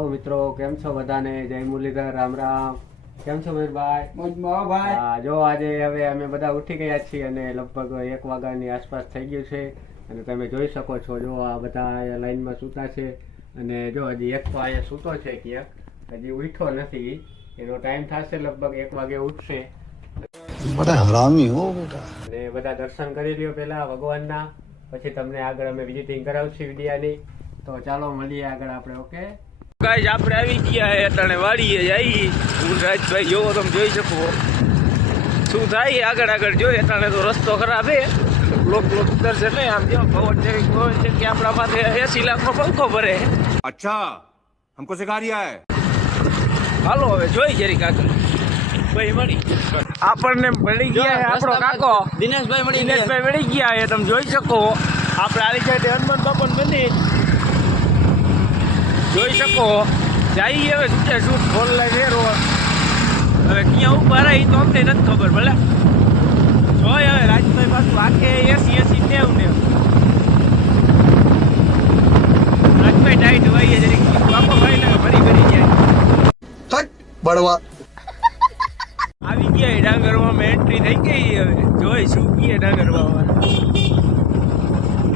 Hello મિત્રો, કેમ છો બધાને? જય મુરલીધર, રામ રામ. કેમ છો મહેરભાઈ? મોજમાં ભાઈ. હા, જો આજે હવે અમે બધા ઉઠી ગયા છીએ અને લગભગ 1 વાગ્યાની આસપાસ થઈ ગયું છે અને તમે જોઈ શકો છો, જો આ બધા લાઈનમાં સૂતા છે અને જો હજી એક તો અહીંયા સૂતો છે ક્યાંક, હજી ઉઠ્યો નથી. એનો ટાઈમ થશે, લગભગ 1 વાગે ઉઠશે. બડા હરામી હો બેટા. અને બધા દર્શન કરી લ્યો પેલા ભગવાનના, પછી તમને આગળ અમે વિઝિટિંગ કરાવશું વિડિયાની. તો ચાલો મળીએ આગળ આપણે. ઓકે ગાઈસ, આપણે આવી ગયા હે અટાણે વાડીએ જઈ. હું રાજભાઈ જોવો તમે જોઈ શકો શું થાય આગળ આગળ જોઈએ. અટાણે તો રસ્તો ખરાબ હે, લોક ઉતરશે નહીં. આમ જો પવન જેવી પવન છે કે આપણા પાસે 80 લાખનો પંખો ભરે. अच्छा हमको सिखा रिया है. હાલો હવે જોઈ જરીક આગળ. ભાઈ મળી આપણને મળી ગયા હે આપણો કાકો દિનેશભાઈ મળી ગયા હે. તમે જોઈ શકો આપણે આની સાઈડે હનુમાન બાપાનું મંદિર જોઈ શકો. જઈએ હવે શું છે, શું ફોર લાઈન છે રોડ. હવે ક્યાં ઉભા રહી તો અમને નથી ખબર. ભલે જોઈ હવે રાજભાઈ પાછું આખે 80 90 રાજભાઈ ટાઈટ વાઈએ જરીક બાપો ભાઈ ને ફરી જાય. બળવા આવી ગયા ડાંગરવામાં એન્ટ્રી થઈ ગઈ. હવે જોઈ શું કીએ ડાંગરવામાં.